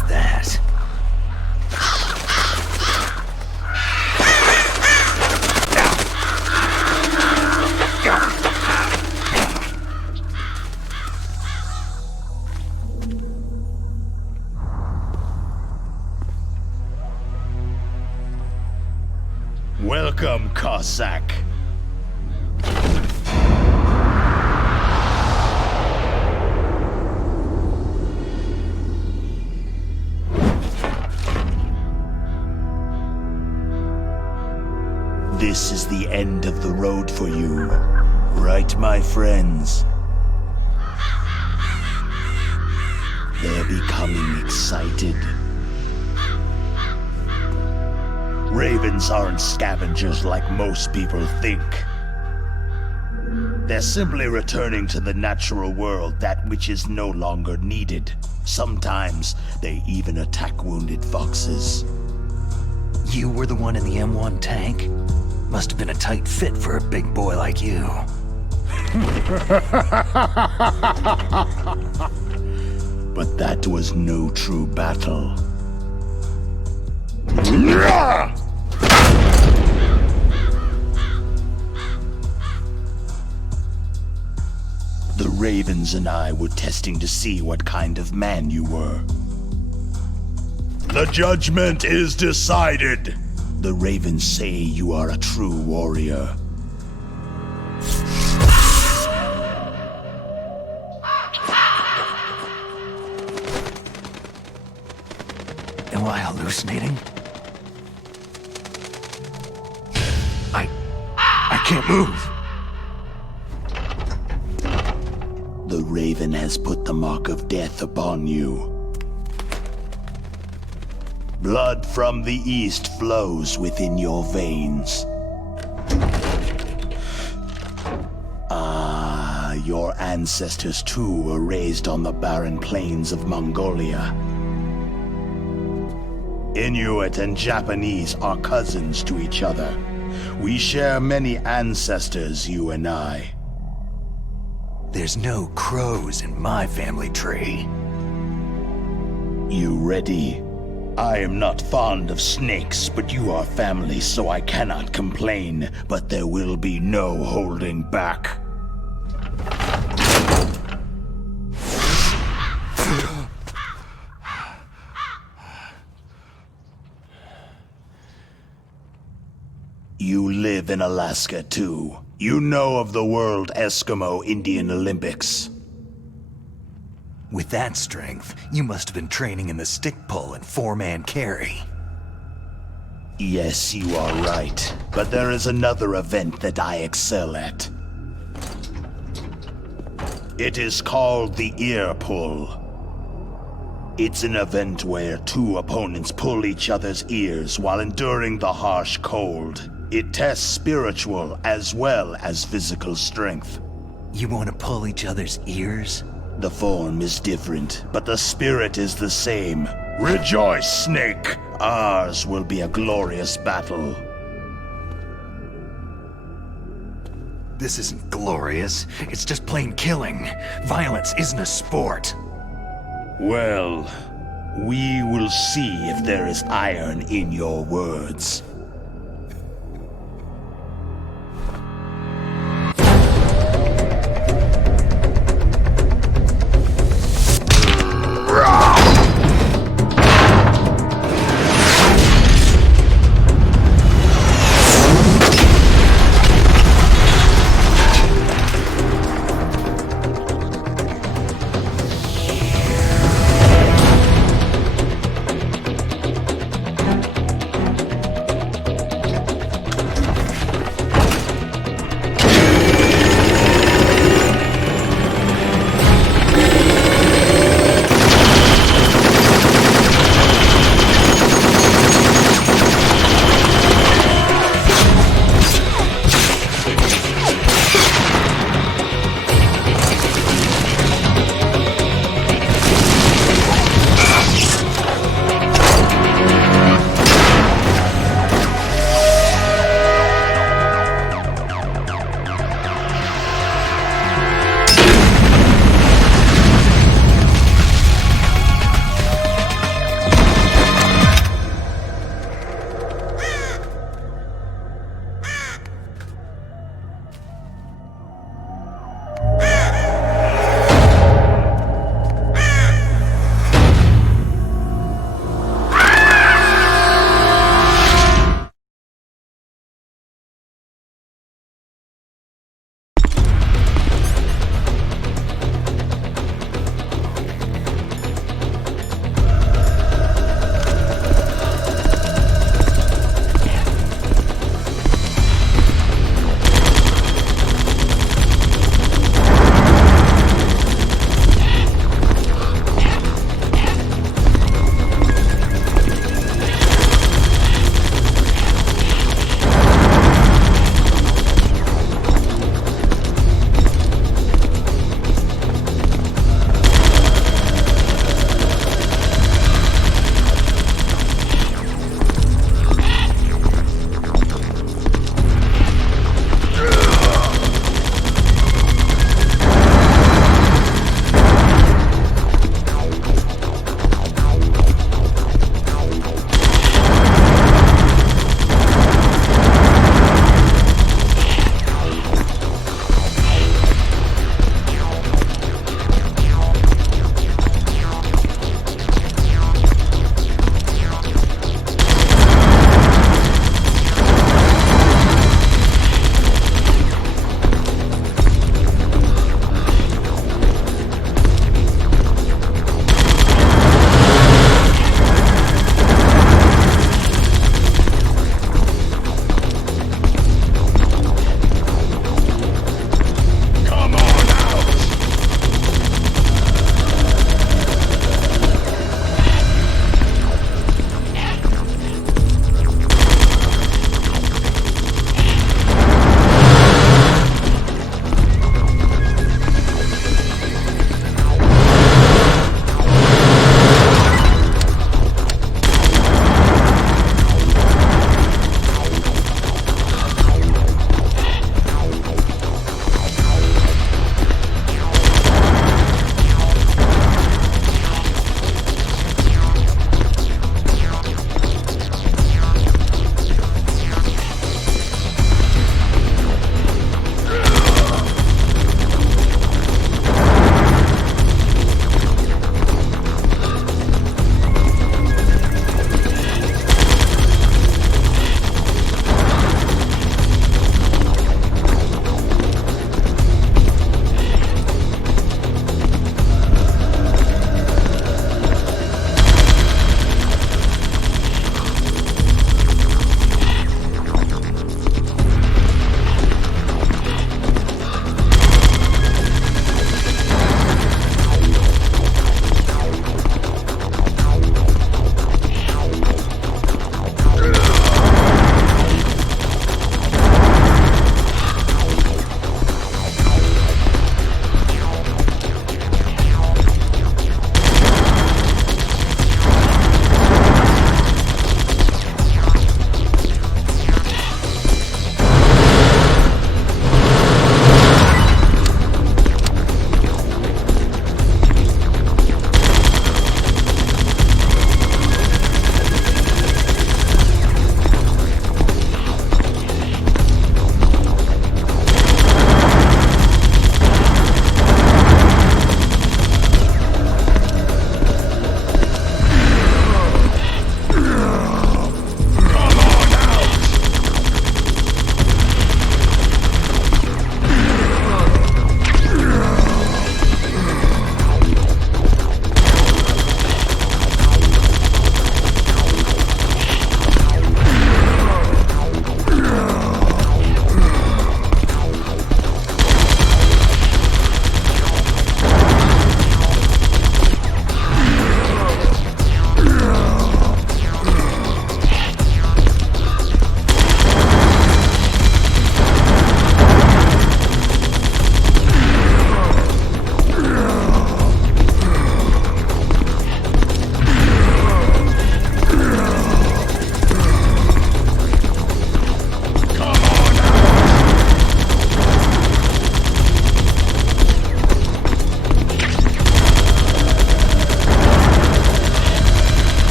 What's that? Welcome, Cossack. This is the end of the road for you, right, my friends? They're becoming excited. Ravens aren't scavengers like most people think. They're simply returning to the natural world, that which is no longer needed. Sometimes they even attack wounded foxes. You were the one in the M1 tank? Must have been a tight fit for a big boy like you. But that was no true battle. The Ravens and I were testing to see what kind of man you were. The judgment is decided. The Ravens say you are a true warrior. Am I hallucinating? I can't move. The Raven has put the mark of death upon you. Blood from the east flows within your veins. Your ancestors too were raised on the barren plains of Mongolia. Inuit and Japanese are cousins to each other. We share many ancestors, you and I. There's no crows in my family tree. You ready? I am not fond of snakes, but you are family, so I cannot complain. But there will be no holding back. You live in Alaska, too. You know of the World Eskimo Indian Olympics. With that strength, you must have been training in the stick pull and four-man carry. Yes, you are right. But there is another event that I excel at. It is called the ear pull. It's an event where two opponents pull each other's ears while enduring the harsh cold. It tests spiritual as well as physical strength. You want to pull each other's ears? The form is different, but the spirit is the same. Rejoice, Snake! Ours will be a glorious battle. This isn't glorious. It's just plain killing. Violence isn't a sport. Well, we will see if there is iron in your words.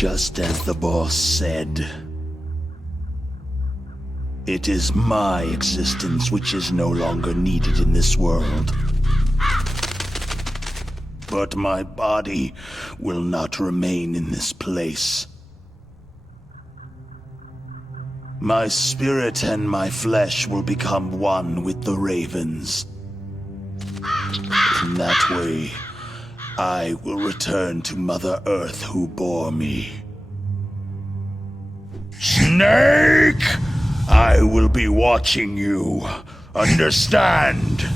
Just as the boss said, it is my existence which is no longer needed in this world. But my body will not remain in this place. My spirit and my flesh will become one with the ravens. In that way, I will return to Mother Earth who bore me. Snake! I will be watching you. Understand?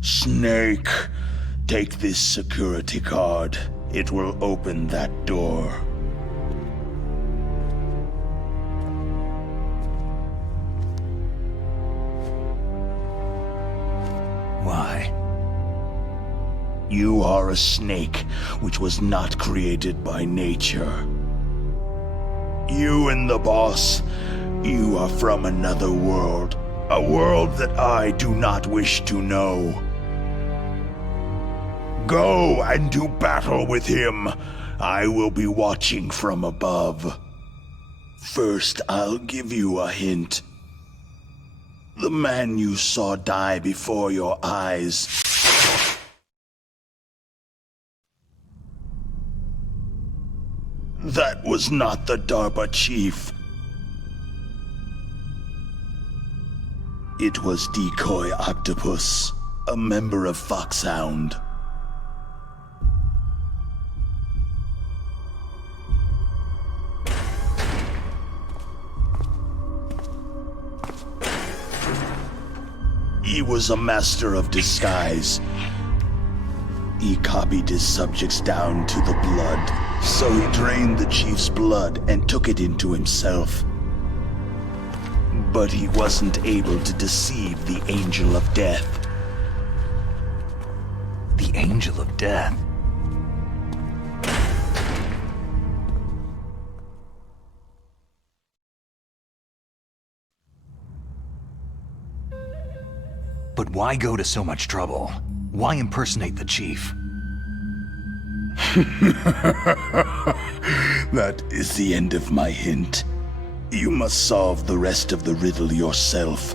Snake, take this security card. It will open that door. Why? You are a snake which was not created by nature. You and the boss, you are from another world. A world that I do not wish to know. Go and do battle with him. I will be watching from above. First, I'll give you a hint. The man you saw die before your eyes. That was not the DARPA chief. It was Decoy Octopus, a member of Foxhound. He was a master of disguise. He copied his subjects down to the blood, so he drained the chief's blood and took it into himself. But he wasn't able to deceive the Angel of Death. The Angel of Death? But why go to so much trouble? Why impersonate the chief? That is the end of my hint. You must solve the rest of the riddle yourself.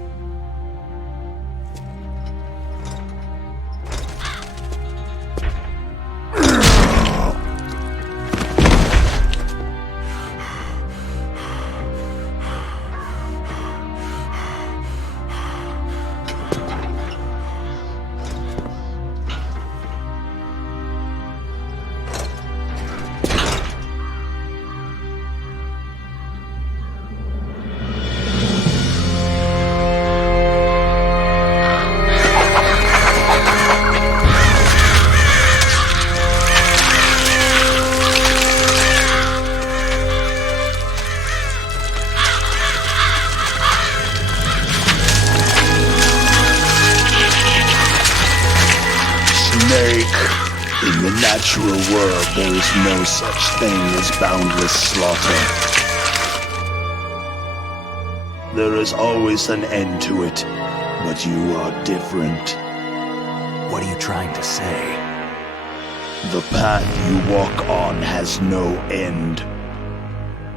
In the natural world, there is no such thing as boundless slaughter. There is always an end to it, but you are different. What are you trying to say? The path you walk on has no end.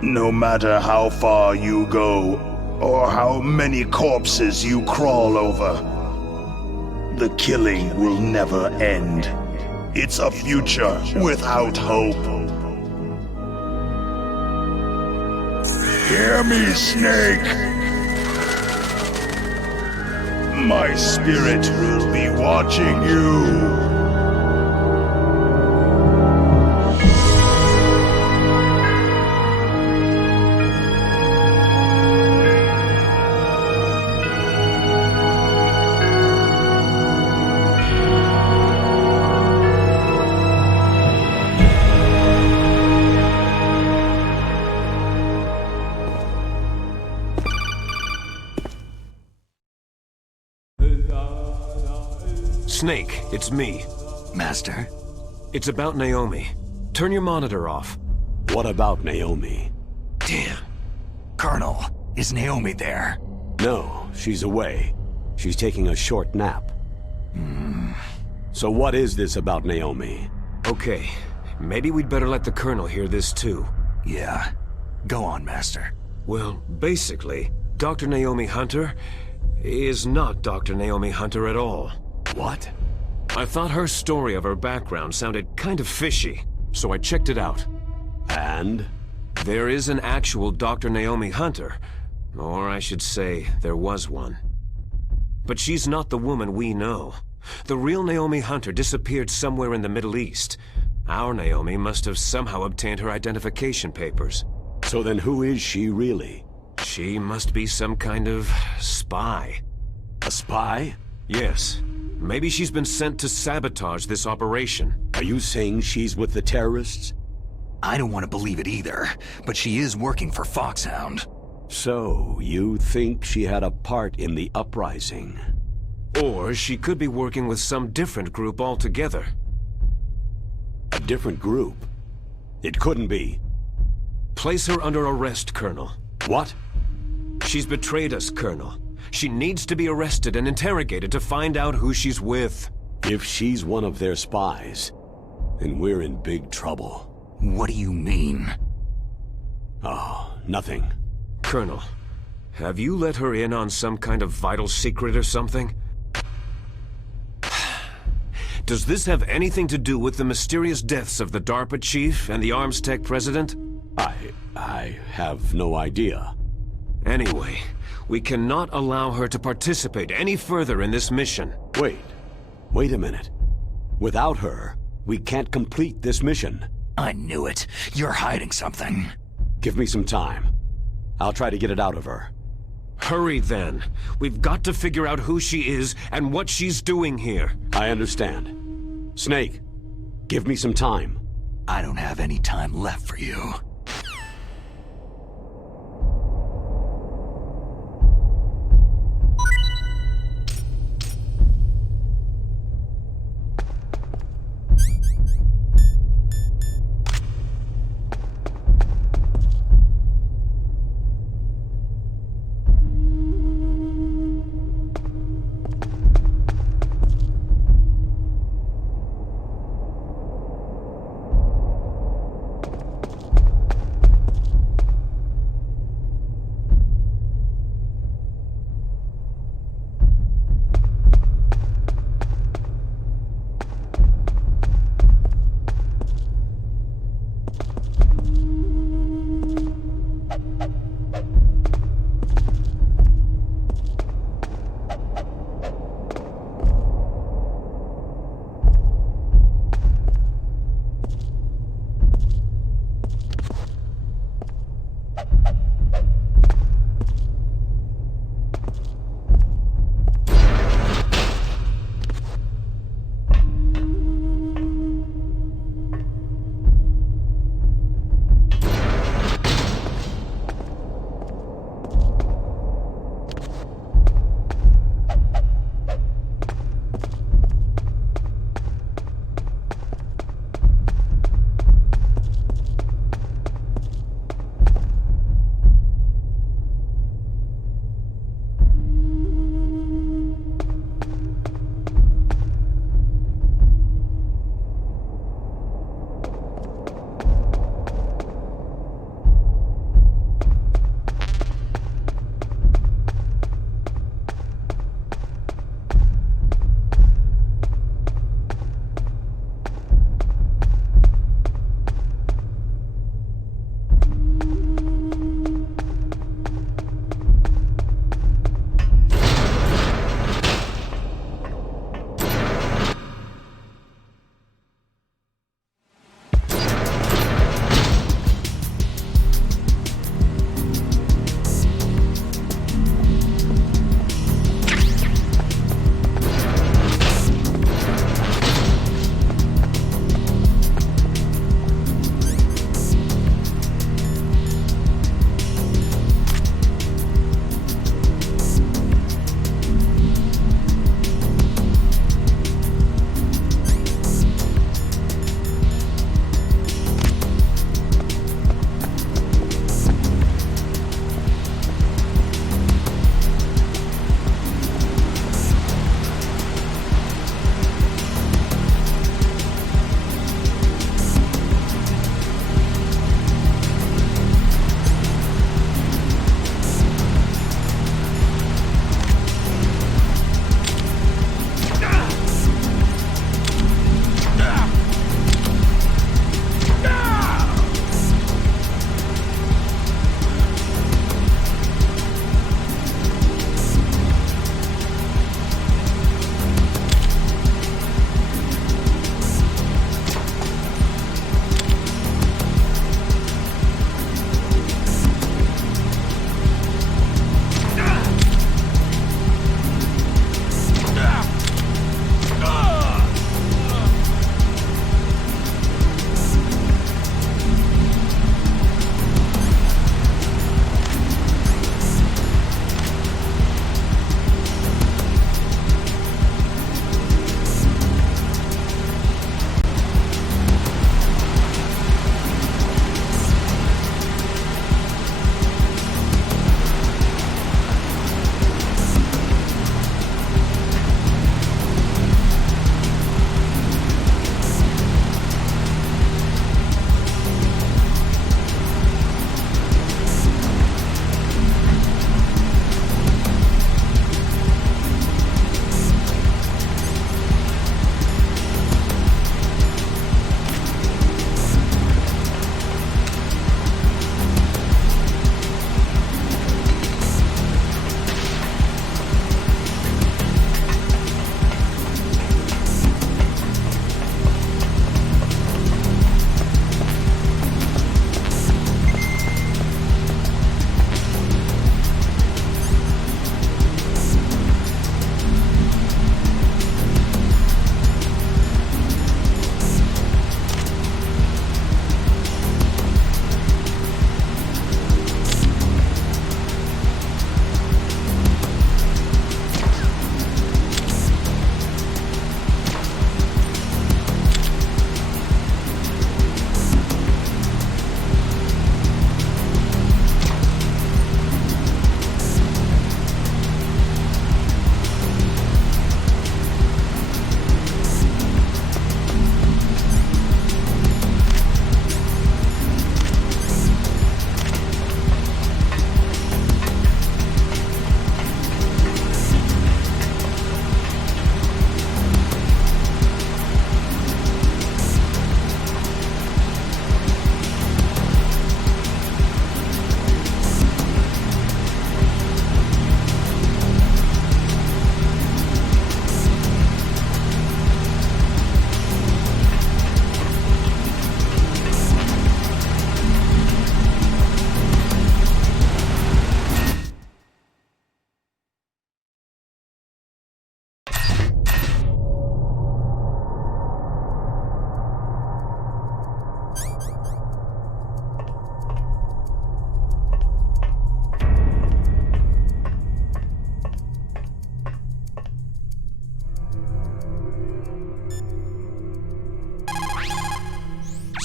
No matter how far you go, or how many corpses you crawl over, the killing will never end. It's a future without hope. Hear me, Snake! My spirit will be watching you. Snake, it's me. Master? It's about Naomi. Turn your monitor off. What about Naomi? Damn. Colonel, is Naomi there? No, she's away. She's taking a short nap. So what is this about Naomi? Okay, maybe we'd better let the Colonel hear this too. Yeah. Go on, Master. Well, basically, Dr. Naomi Hunter is not Dr. Naomi Hunter at all. What? I thought her story of her background sounded kind of fishy, so I checked it out. And? There is an actual Dr. Naomi Hunter, or I should say, there was one. But she's not the woman we know. The real Naomi Hunter disappeared somewhere in the Middle East. Our Naomi must have somehow obtained her identification papers. So then who is she really? She must be some kind of spy. A spy? Yes. Maybe she's been sent to sabotage this operation. Are you saying she's with the terrorists? I don't want to believe it either, but she is working for Foxhound. So, you think she had a part in the uprising? Or she could be working with some different group altogether. A different group? It couldn't be. Place her under arrest, Colonel. What? She's betrayed us, Colonel. She needs to be arrested and interrogated to find out who she's with. If she's one of their spies, then we're in big trouble. What do you mean? Oh, nothing. Colonel, have you let her in on some kind of vital secret or something? Does this have anything to do with the mysterious deaths of the DARPA chief and the arms tech president? I have no idea. Anyway, we cannot allow her to participate any further in this mission. Wait a minute. Without her, we can't complete this mission. I knew it. You're hiding something. Give me some time. I'll try to get it out of her. Hurry then. We've got to figure out who she is and what she's doing here. I understand. Snake, give me some time. I don't have any time left for you.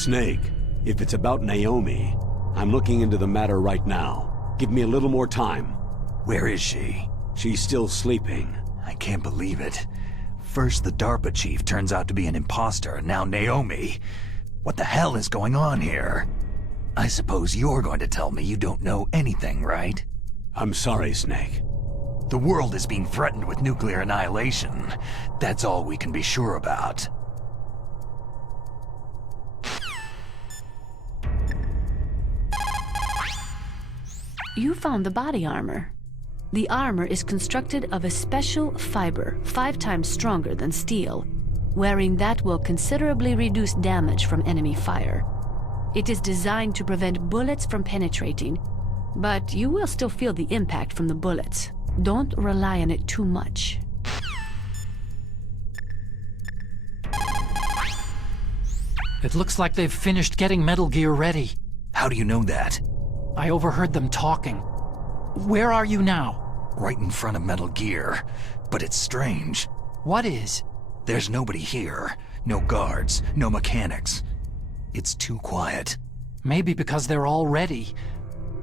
Snake, if it's about Naomi, I'm looking into the matter right now. Give me a little more time. Where is she? She's still sleeping. I can't believe it. First the DARPA chief turns out to be an imposter, and now Naomi. What the hell is going on here? I suppose you're going to tell me you don't know anything, right? I'm sorry, Snake. The world is being threatened with nuclear annihilation. That's all we can be sure about. You found the body armor. The armor is constructed of a special fiber, 5 times stronger than steel. Wearing that will considerably reduce damage from enemy fire. It is designed to prevent bullets from penetrating, but you will still feel the impact from the bullets. Don't rely on it too much. It looks like they've finished getting Metal Gear ready. How do you know that? I overheard them talking. Where are you now? Right in front of Metal Gear. But it's strange. What is? There's nobody here. No guards, no mechanics. It's too quiet. Maybe because they're all ready.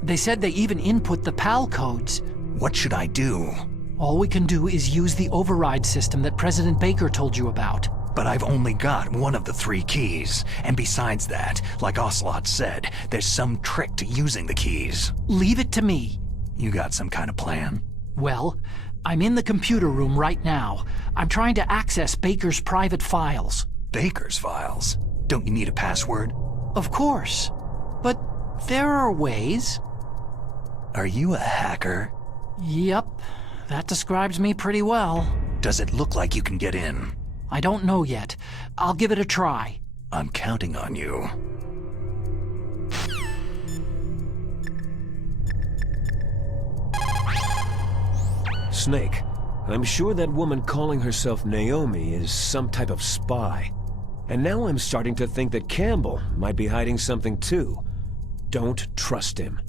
They said they even input the PAL codes. What should I do? All we can do is use the override system that President Baker told you about. But I've only got one of the 3 keys. And besides that, like Ocelot said, there's some trick to using the keys. Leave it to me. You got some kind of plan? Well, I'm in the computer room right now. I'm trying to access Baker's private files. Baker's files? Don't you need a password? Of course. But there are ways. Are you a hacker? Yep, that describes me pretty well. Does it look like you can get in? I don't know yet. I'll give it a try. I'm counting on you. Snake, I'm sure that woman calling herself Naomi is some type of spy. And now I'm starting to think that Campbell might be hiding something too. Don't trust him.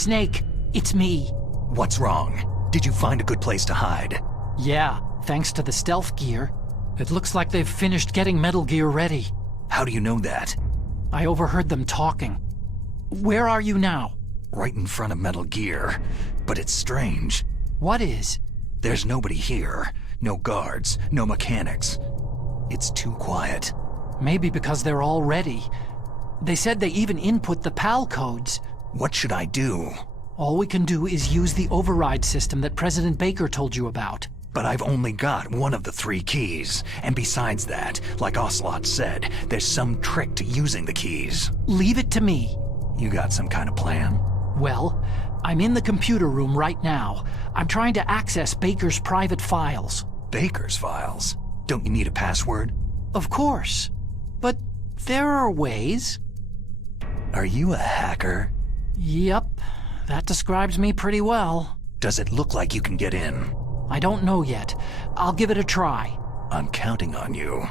Snake, it's me. What's wrong? Did you find a good place to hide? Yeah, thanks to the stealth gear. It looks like they've finished getting Metal Gear ready. How do you know that? I overheard them talking. Where are you now? Right in front of Metal Gear. But it's strange. What is? There's nobody here. No guards, no mechanics. It's too quiet. Maybe because they're all ready. They said they even input the PAL codes. What should I do? All we can do is use the override system that President Baker told you about. But I've only got one of the 3 keys. And besides that, like Ocelot said, there's some trick to using the keys. Leave it to me. You got some kind of plan? Well, I'm in the computer room right now. I'm trying to access Baker's private files. Baker's files? Don't you need a password? Of course. But there are ways. Are you a hacker? Yep, that describes me pretty well. Does it look like you can get in? I don't know yet. I'll give it a try. I'm counting on you.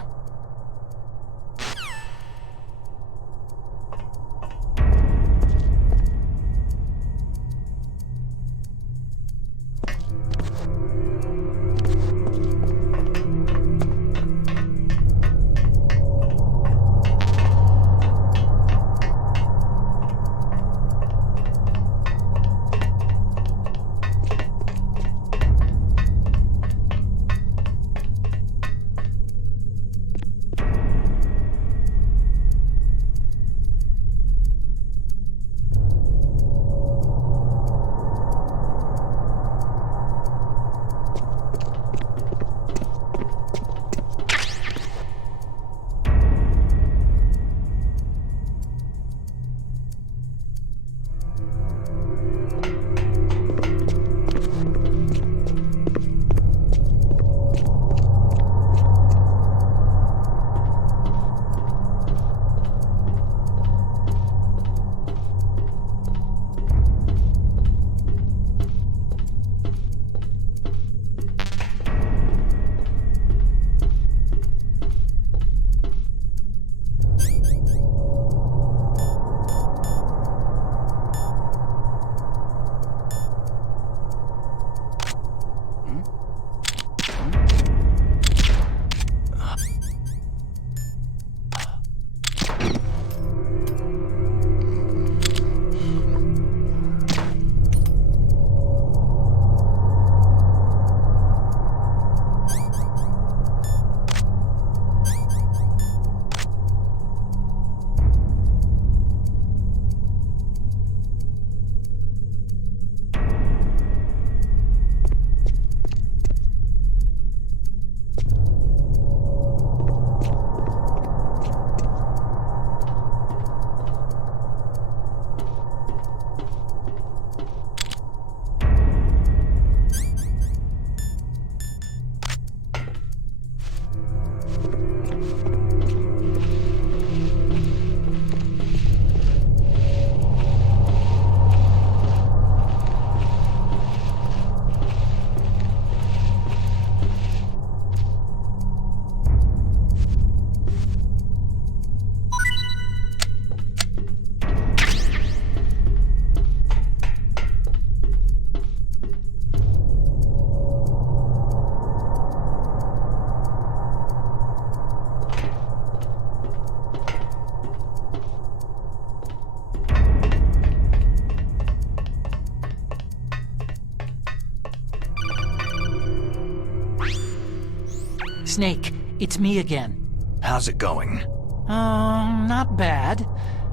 Snake, it's me again. How's it going? Not bad.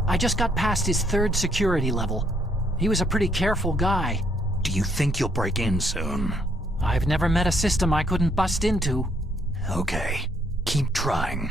I just got past his 3rd security level. He was a pretty careful guy. Do you think you'll break in soon? I've never met a system I couldn't bust into. Okay. Keep trying.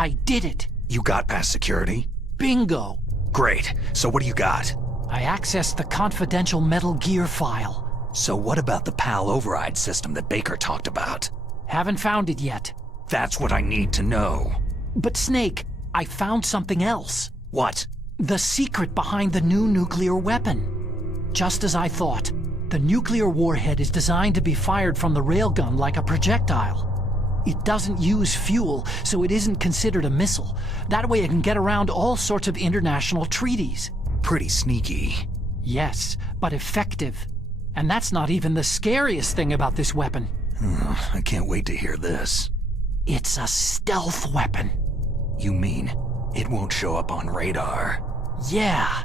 I did it. You got past security? Bingo. Great. So what do you got? I accessed the confidential Metal Gear file. So what about the PAL override system that Baker talked about? Haven't found it yet. That's what I need to know. But Snake, I found something else. What? The secret behind the new nuclear weapon. Just as I thought, the nuclear warhead is designed to be fired from the railgun like a projectile. It doesn't use fuel, so it isn't considered a missile. That way it can get around all sorts of international treaties. Pretty sneaky. Yes, but effective. And that's not even the scariest thing about this weapon. I can't wait to hear this. It's a stealth weapon. You mean it won't show up on radar? Yeah.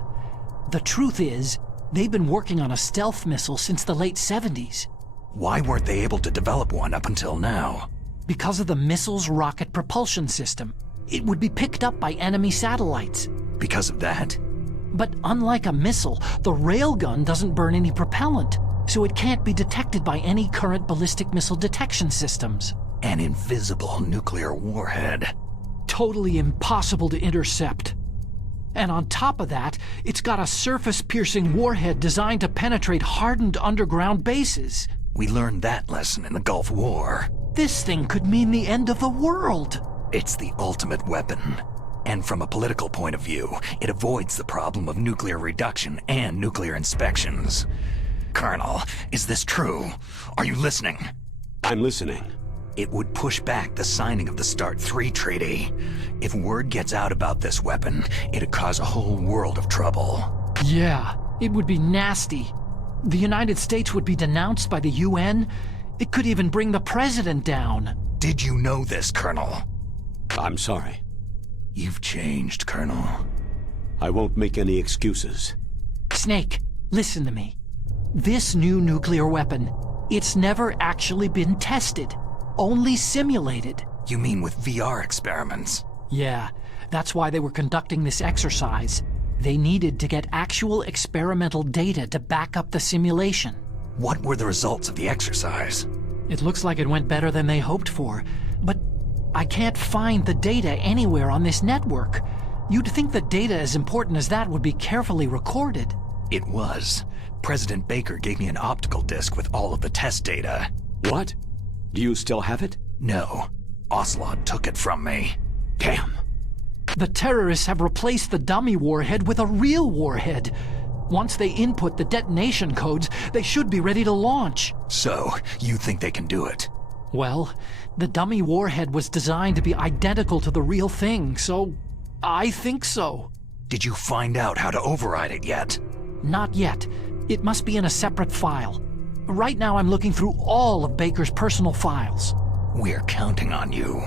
The truth is, they've been working on a stealth missile since the late 70s. Why weren't they able to develop one up until now? Because of the missile's rocket propulsion system. It would be picked up by enemy satellites. Because of that? But unlike a missile, the railgun doesn't burn any propellant, so it can't be detected by any current ballistic missile detection systems. An invisible nuclear warhead. Totally impossible to intercept. And on top of that, it's got a surface-piercing warhead designed to penetrate hardened underground bases. We learned that lesson in the Gulf War. This thing could mean the end of the world. It's the ultimate weapon. And from a political point of view, it avoids the problem of nuclear reduction and nuclear inspections. Colonel, is this true? Are you listening? I'm listening. It would push back the signing of the START 3 treaty. If word gets out about this weapon, it'd cause a whole world of trouble. Yeah, it would be nasty. The United States would be denounced by the UN. It could even bring the president down. Did you know this, Colonel? I'm sorry. You've changed, Colonel. I won't make any excuses. Snake, listen to me. This new nuclear weapon, it's never actually been tested. Only simulated. You mean with VR experiments? Yeah, that's why they were conducting this exercise. They needed to get actual experimental data to back up the simulation. What were the results of the exercise? It looks like it went better than they hoped for, but I can't find the data anywhere on this network. You'd think the data as important as that would be carefully recorded. It was. President Baker gave me an optical disc with all of the test data. What? Do you still have it? No. Ocelot took it from me. Damn. The terrorists have replaced the dummy warhead with a real warhead. Once they input the detonation codes, they should be ready to launch. So, you think they can do it? Well, the dummy warhead was designed to be identical to the real thing, so I think so. Did you find out how to override it yet? Not yet. It must be in a separate file. Right now I'm looking through all of Baker's personal files. We're counting on you.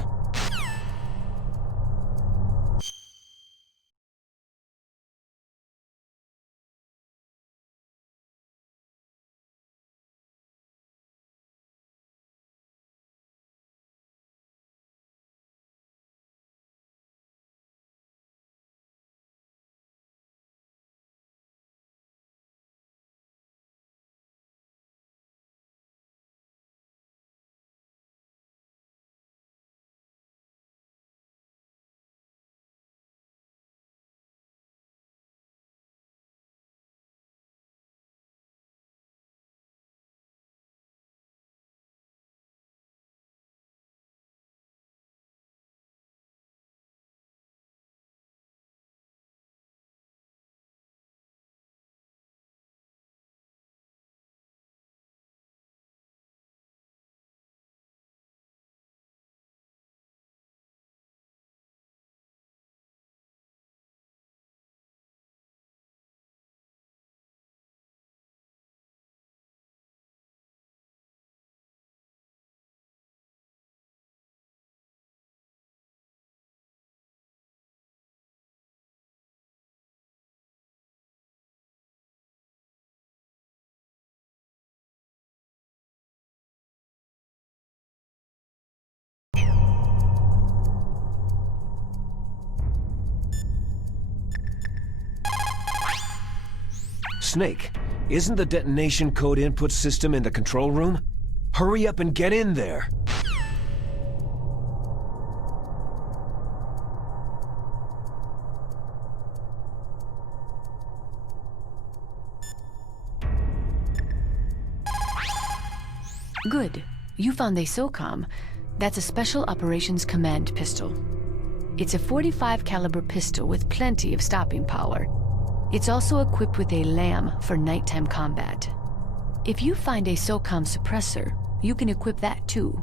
Snake, isn't the detonation code input system in the control room? Hurry up and get in there! Good. You found a SOCOM. That's a Special Operations Command pistol. It's a .45 caliber pistol with plenty of stopping power. It's also equipped with a LAM for nighttime combat. If you find a SOCOM suppressor, you can equip that too.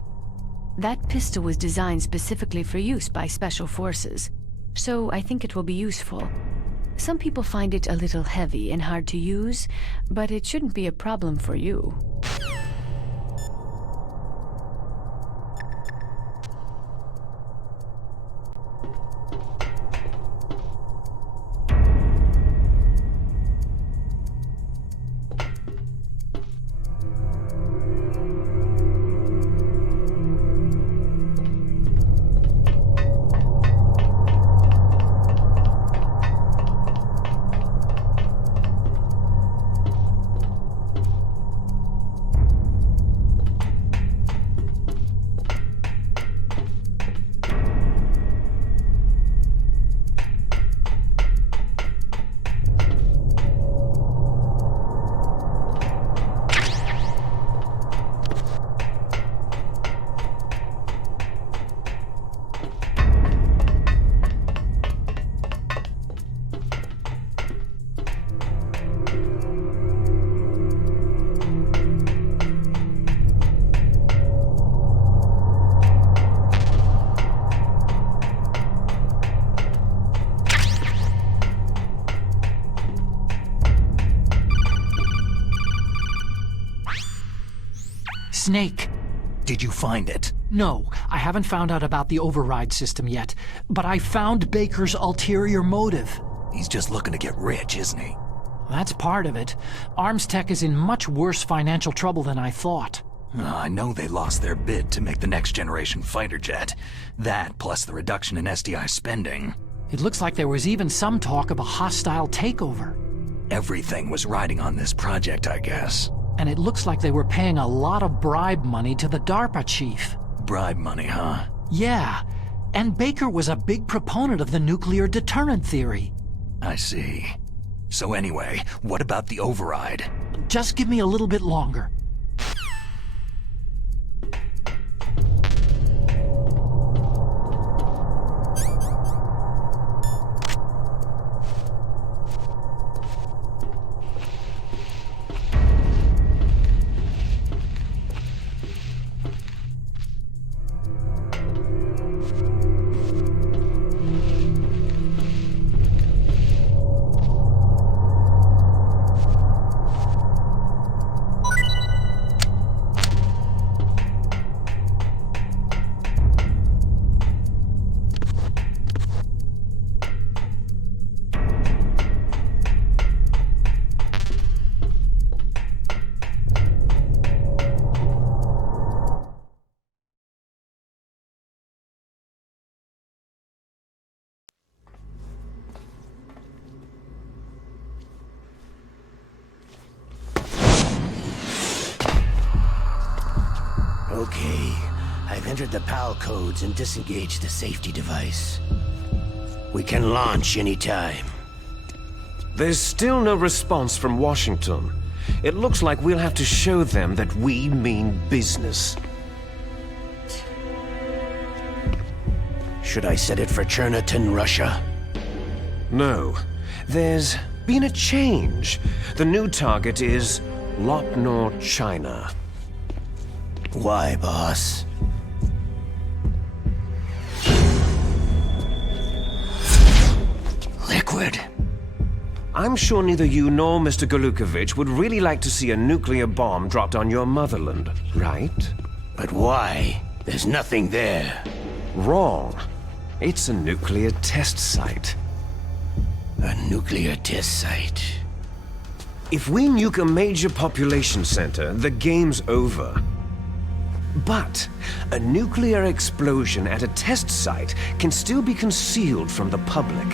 That pistol was designed specifically for use by Special Forces, so I think it will be useful. Some people find it a little heavy and hard to use, but it shouldn't be a problem for you. Snake. Did you find it? No, I haven't found out about the override system yet, but I found Baker's ulterior motive. He's just looking to get rich, isn't he? That's part of it. Arms Tech is in much worse financial trouble than I thought. I know they lost their bid to make the next generation fighter jet. That, plus the reduction in SDI spending. It looks like there was even some talk of a hostile takeover. Everything was riding on this project, I guess. And it looks like they were paying a lot of bribe money to the DARPA chief. Bribe money, huh? Yeah, and Baker was a big proponent of the nuclear deterrent theory. I see. So anyway, what about the override? Just give me a little bit longer. Okay, I've entered the PAL codes and disengaged the safety device. We can launch anytime. There's still no response from Washington. It looks like we'll have to show them that we mean business. Should I set it for Chernihiv, Russia? No. There's been a change. The new target is Lopnor, China. Why, boss? Liquid. I'm sure neither you nor Mr. Golukovich would really like to see a nuclear bomb dropped on your motherland, right? But why? There's nothing there. Wrong. It's a nuclear test site. A nuclear test site. If we nuke a major population center, the game's over. But a nuclear explosion at a test site can still be concealed from the public.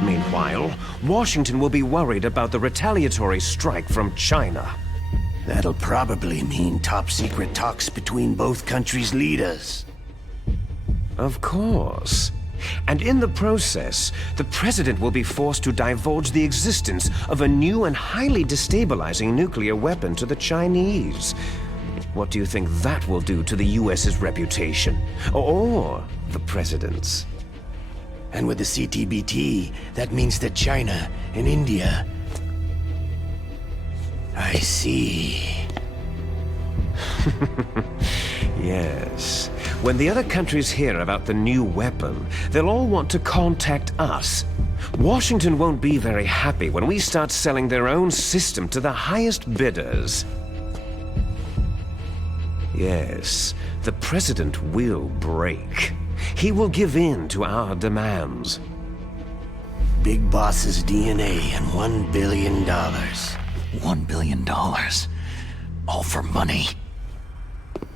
Meanwhile, Washington will be worried about the retaliatory strike from China. That'll probably mean top-secret talks between both countries' leaders. Of course. And in the process, the president will be forced to divulge the existence of a new and highly destabilizing nuclear weapon to the Chinese. What do you think that will do to the US's reputation? Or the president's? And with the CTBT, that means that China and India... I see. Yes. When the other countries hear about the new weapon, they'll all want to contact us. Washington won't be very happy when we start selling their own system to the highest bidders. Yes, the president will break. He will give in to our demands. Big Boss's DNA and $1 billion. $1 billion. All for money.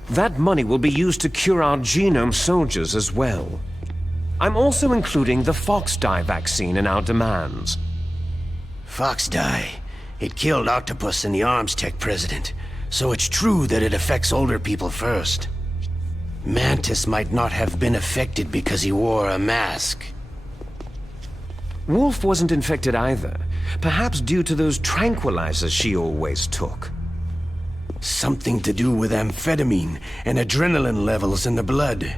That money will be used to cure our genome soldiers as well. I'm also including the Fox dye vaccine in our demands. Fox dye. It killed Octopus and the Arms Tech president. So it's true that it affects older people first. Mantis might not have been affected because he wore a mask. Wolf wasn't infected either. Perhaps due to those tranquilizers she always took. Something to do with amphetamine and adrenaline levels in the blood.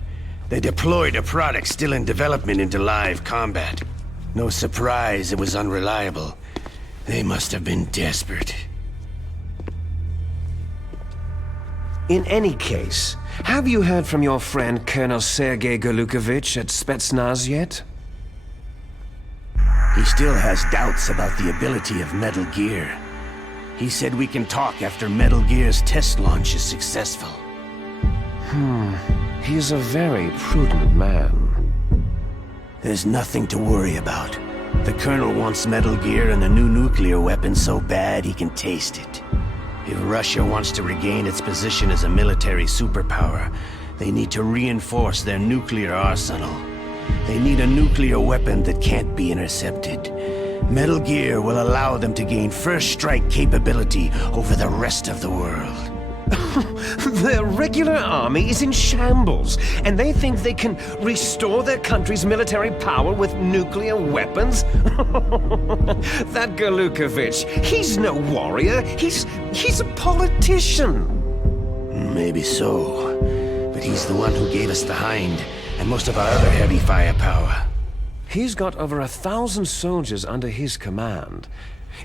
They deployed a product still in development into live combat. No surprise it was unreliable. They must have been desperate. In any case, have you heard from your friend Colonel Sergei Golukovich at Spetsnaz yet? He still has doubts about the ability of Metal Gear. He said we can talk after Metal Gear's test launch is successful. He's a very prudent man. There's nothing to worry about. The Colonel wants Metal Gear and the new nuclear weapon so bad he can taste it. If Russia wants to regain its position as a military superpower, they need to reinforce their nuclear arsenal. They need a nuclear weapon that can't be intercepted. Metal Gear will allow them to gain first strike capability over the rest of the world. Their regular army is in shambles, and they think they can restore their country's military power with nuclear weapons? That Golukovich, he's no warrior, he's a politician. Maybe so, but he's the one who gave us the Hind, and most of our other heavy firepower. He's got over 1,000 soldiers under his command.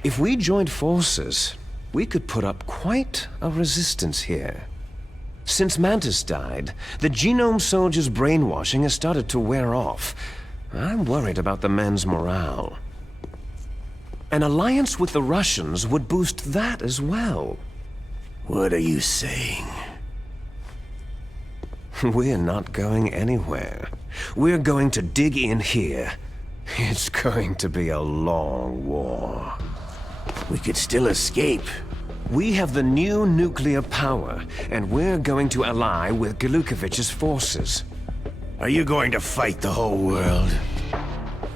If we joined forces, we could put up quite a resistance here. Since Mantis died, the genome soldiers' brainwashing has started to wear off. I'm worried about the men's morale. An alliance with the Russians would boost that as well. What are you saying? We're not going anywhere. We're going to dig in here. It's going to be a long war. We could still escape. We have the new nuclear power, and we're going to ally with Golukovich's forces. Are you going to fight the whole world?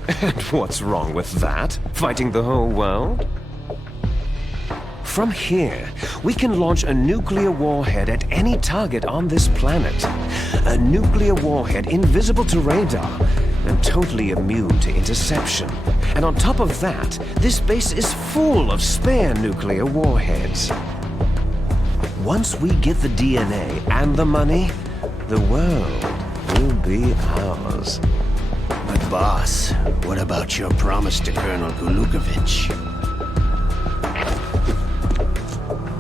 And what's wrong with that? Fighting the whole world? From here, we can launch a nuclear warhead at any target on this planet. A nuclear warhead invisible to radar and totally immune to interception. And on top of that, this base is full of spare nuclear warheads. Once we get the DNA and the money, the world will be ours. But boss, what about your promise to Colonel Golukovich?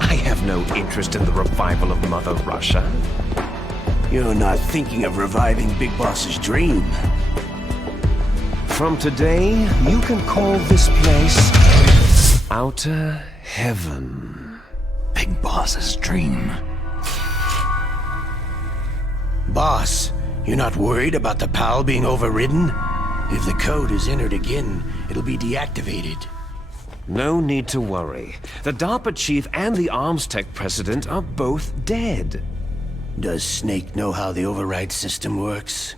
I have no interest in the revival of Mother Russia. You're not thinking of reviving Big Boss's dream. From today, you can call this place Outer Heaven. Big Boss's dream. Boss, you're not worried about the PAL being overridden? If the code is entered again, it'll be deactivated. No need to worry. The DARPA chief and the Arms Tech president are both dead. Does Snake know how the override system works?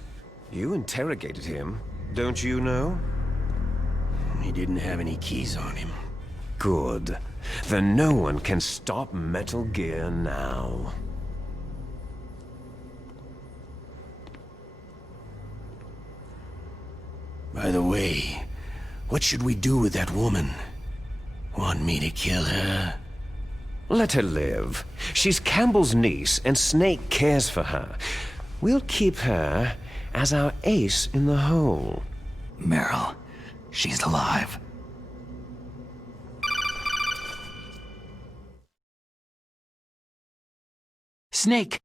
You interrogated him, don't you know? He didn't have any keys on him. Good. Then no one can stop Metal Gear now. By the way, what should we do with that woman? Want me to kill her? Let her live. She's Campbell's niece, and Snake cares for her. We'll keep her as our ace in the hole. Meryl, she's alive. Snake,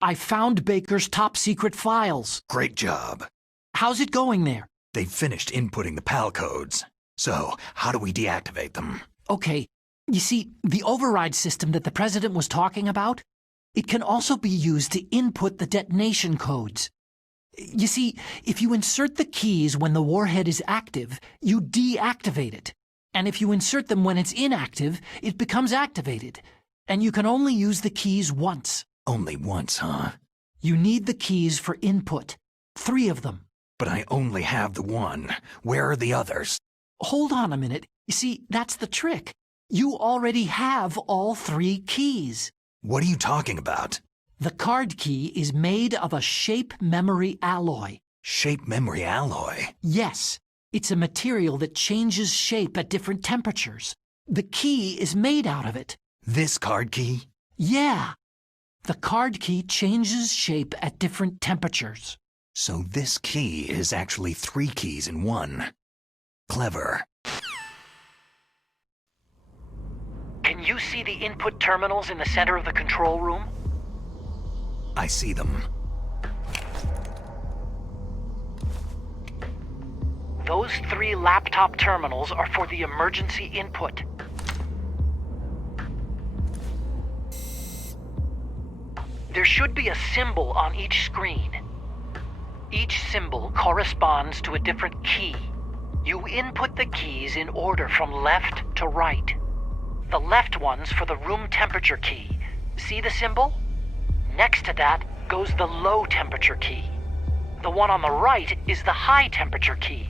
I found Baker's top-secret files. Great job. How's it going there? They've finished inputting the PAL codes. So, how do we deactivate them? Okay, you see, the override system that the President was talking about, it can also be used to input the detonation codes. You see, if you insert the keys when the warhead is active, you deactivate it. And if you insert them when it's inactive, it becomes activated. And you can only use the keys once. Only once, huh? You need the keys for input. 3 of them. But I only have the one. Where are the others? Hold on a minute. You see, that's the trick. You already have all 3 keys. What are you talking about? The card key is made of a shape memory alloy. Shape memory alloy? Yes. It's a material that changes shape at different temperatures. The key is made out of it. This card key? Yeah. The card key changes shape at different temperatures. So this key is actually 3 keys in one. Clever. Can you see the input terminals in the center of the control room? I see them. Those 3 laptop terminals are for the emergency input. There should be a symbol on each screen. Each symbol corresponds to a different key. You input the keys in order from left to right. The left one's for the room temperature key. See the symbol? Next to that goes the low temperature key. The one on the right is the high temperature key.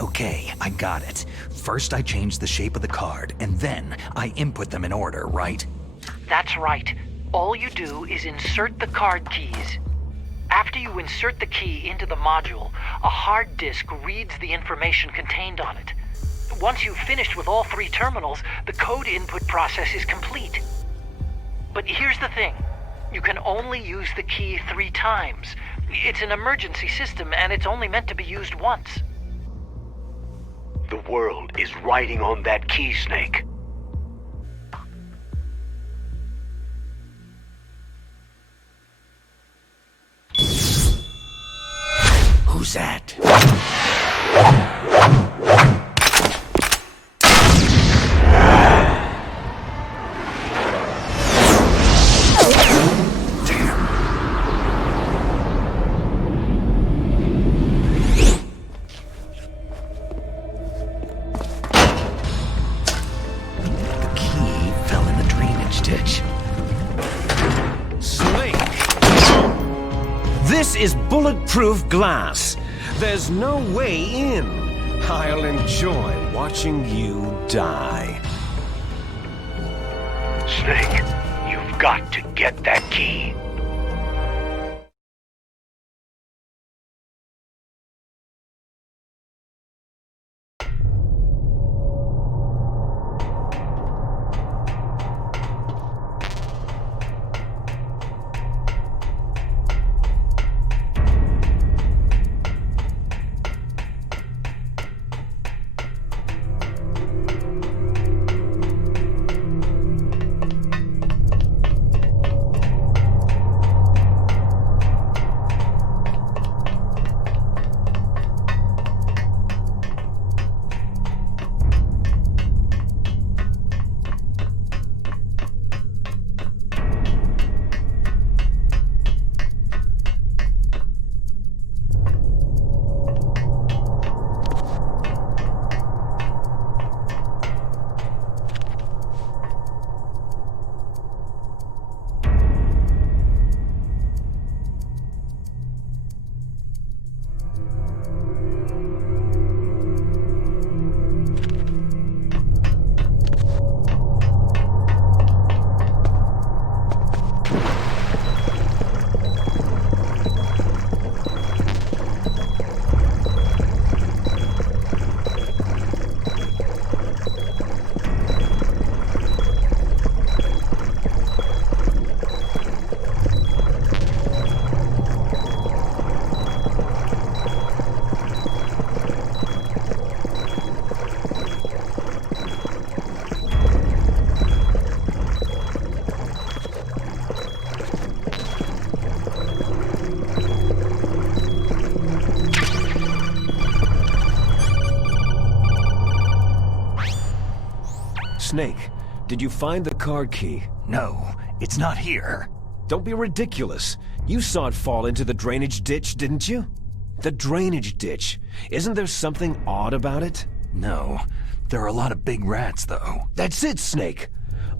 Okay, I got it. First I change the shape of the card, and then I input them in order, right? That's right. All you do is insert the card keys. After you insert the key into the module, a hard disk reads the information contained on it. Once you've finished with all 3 terminals, the code input process is complete. But here's the thing. You can only use the key 3 times. It's an emergency system, and it's only meant to be used once. The world is riding on that key, Snake. Who's that? This is bulletproof glass. There's no way in. I'll enjoy watching you die. Snake, you've got to get that key. Snake, did you find the card key? No, it's not here. Don't be ridiculous. You saw it fall into the drainage ditch, didn't you? The drainage ditch. Isn't there something odd about it? No. There are a lot of big rats, though. That's it, Snake.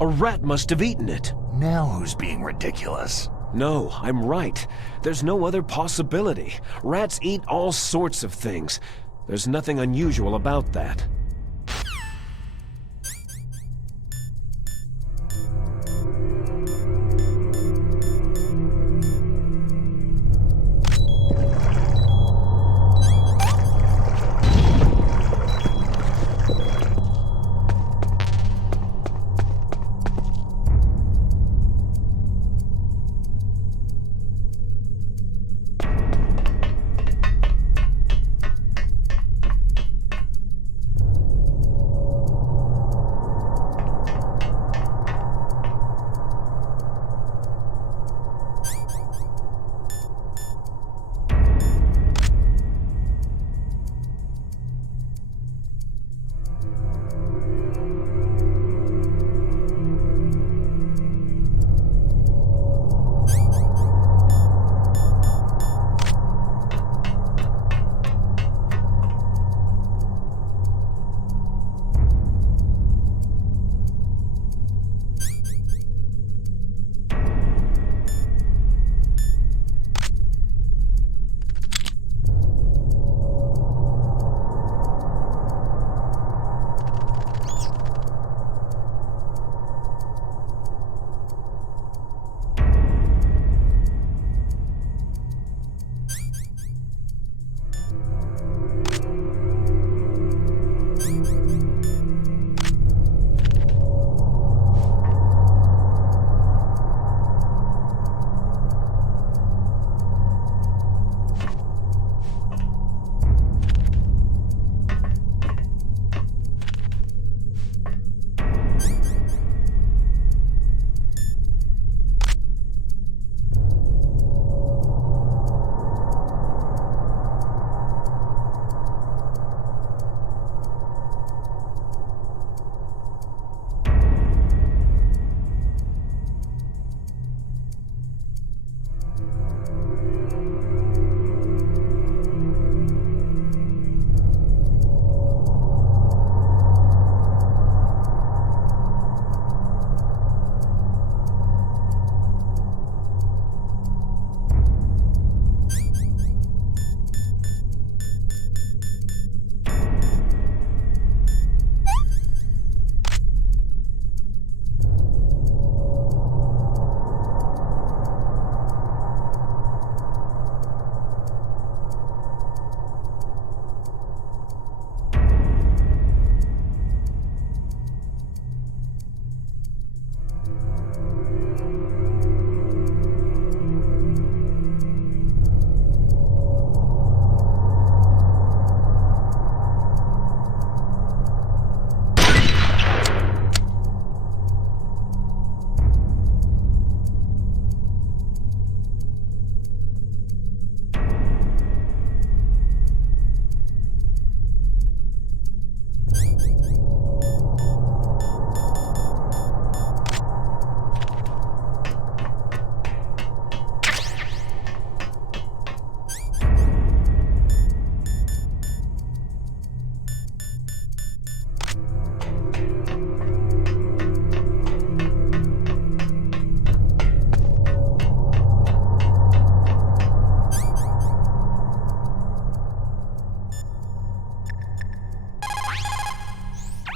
A rat must have eaten it. Now who's being ridiculous? No, I'm right. There's no other possibility. Rats eat all sorts of things. There's nothing unusual about that.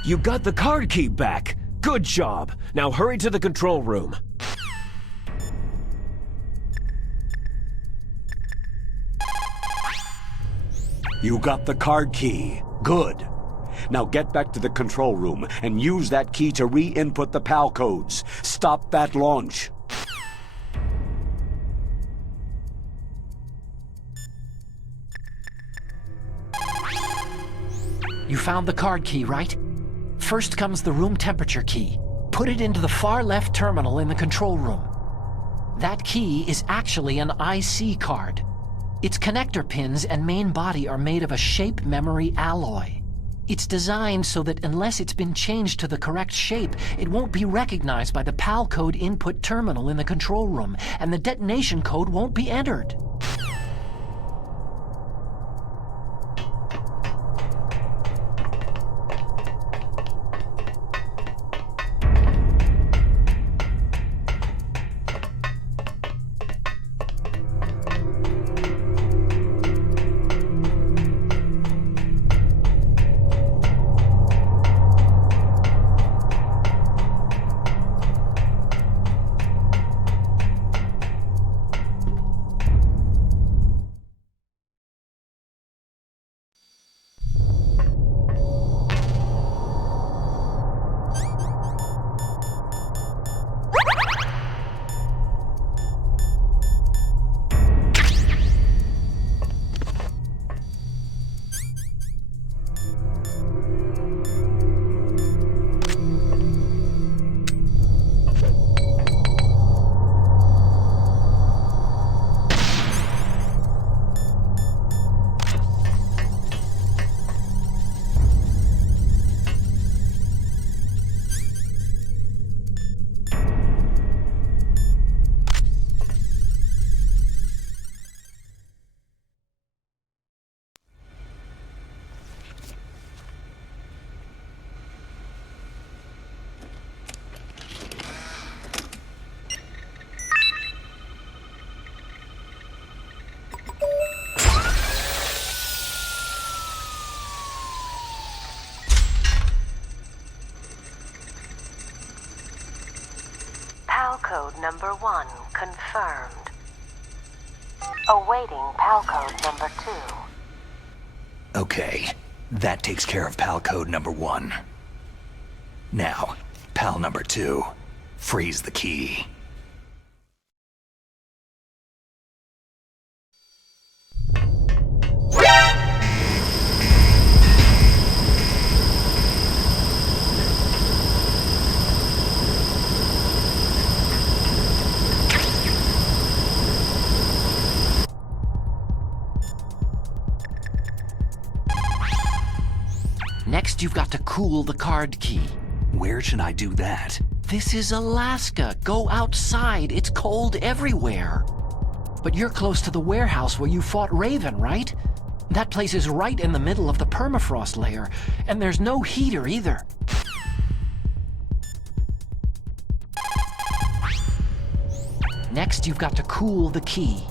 You got the card key back. Good job. Now hurry to the control room. You got the card key. Good. Now get back to the control room and use that key to re-input the PAL codes. Stop that launch. You found the card key, right? First comes the room temperature key. Put it into the far left terminal in the control room. That key is actually an IC card. Its connector pins and main body are made of a shape memory alloy. It's designed so that unless it's been changed to the correct shape, it won't be recognized by the PAL code input terminal in the control room, and the detonation code won't be entered. Code number 1 confirmed. Awaiting PAL code number 2. Okay, that takes care of PAL code number 1. Now, PAL number 2. Freeze the key. Next, you've got to cool the card key. Where should I do that? This is Alaska. Go outside. It's cold everywhere. But you're close to the warehouse where you fought Raven, right? That place is right in the middle of the permafrost layer, and there's no heater either. Next, you've got to cool the key.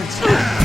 entrance.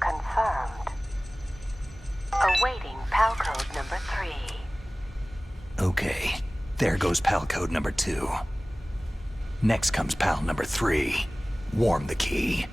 confirmed. Awaiting PAL code number 3. Okay, there goes PAL code number 2. Next comes PAL number 3. Warm the key.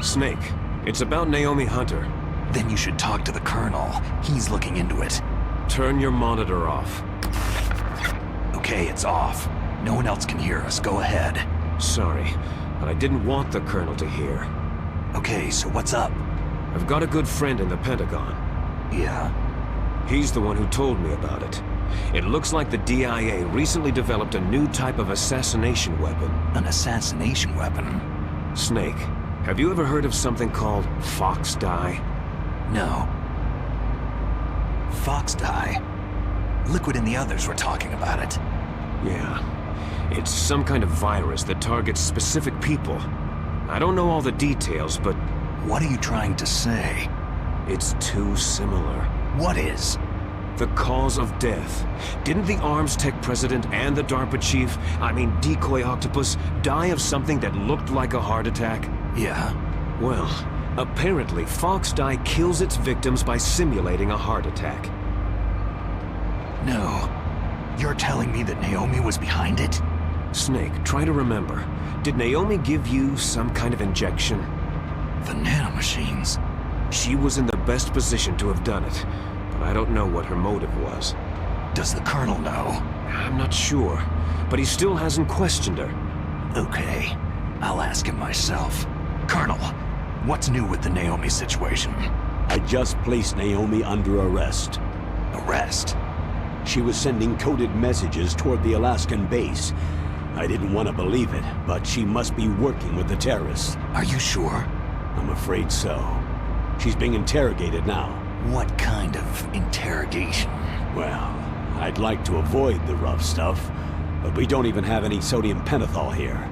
Snake, it's about Naomi Hunter. Then you should talk to the Colonel. He's looking into it. Turn your monitor off. Okay, it's off. No one else can hear us. Go ahead. Sorry, but I didn't want the Colonel to hear. Okay, so what's up? I've got a good friend in the Pentagon. Yeah? He's the one who told me about it. It looks like the DIA recently developed a new type of assassination weapon. An assassination weapon? Snake, have you ever heard of something called fox dye? No. Fox dye? Liquid and the others were talking about it. Yeah. It's some kind of virus that targets specific people. I don't know all the details, but... What are you trying to say? It's too similar. What is? The cause of death. Didn't the Arms Tech president and the DARPA chief, Decoy Octopus, die of something that looked like a heart attack? Yeah. Well, apparently fox dye kills its victims by simulating a heart attack. No. You're telling me that Naomi was behind it? Snake, try to remember. Did Naomi give you some kind of injection? The nanomachines. She was in the best position to have done it, but I don't know what her motive was. Does the Colonel know? I'm not sure, but he still hasn't questioned her. Okay, I'll ask him myself. Colonel, what's new with the Naomi situation? I just placed Naomi under arrest. Arrest? She was sending coded messages toward the Alaskan base. I didn't want to believe it, but she must be working with the terrorists. Are you sure? I'm afraid so. She's being interrogated now. What kind of interrogation? Well, I'd like to avoid the rough stuff, But we don't even have any sodium pentothal here.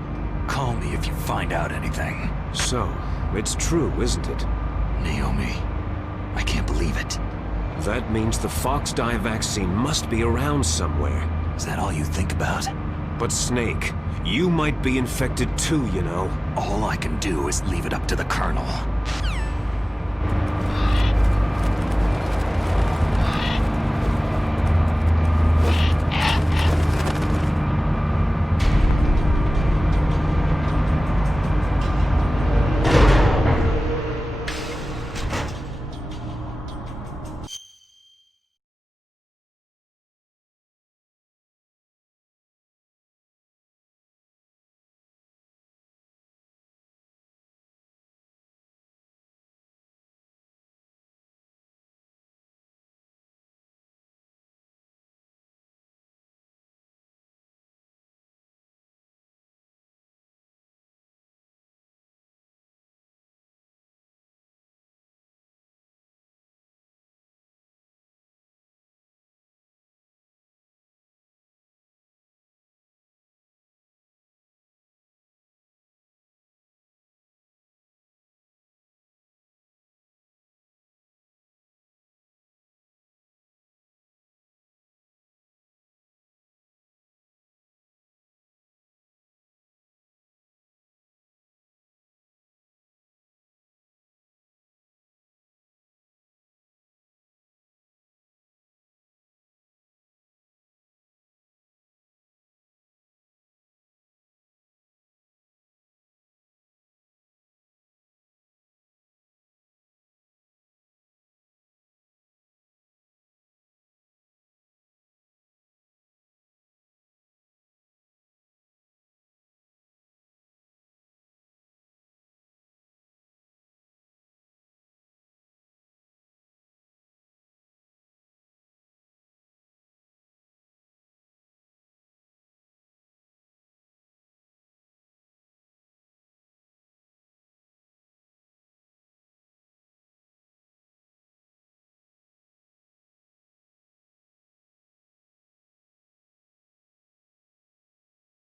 Call me if you find out anything. So, it's true, isn't it? Naomi, I can't believe it. That means the Fox dye vaccine must be around somewhere. Is that all you think about? But Snake, you might be infected too, you know. All I can do is leave it up to the Colonel.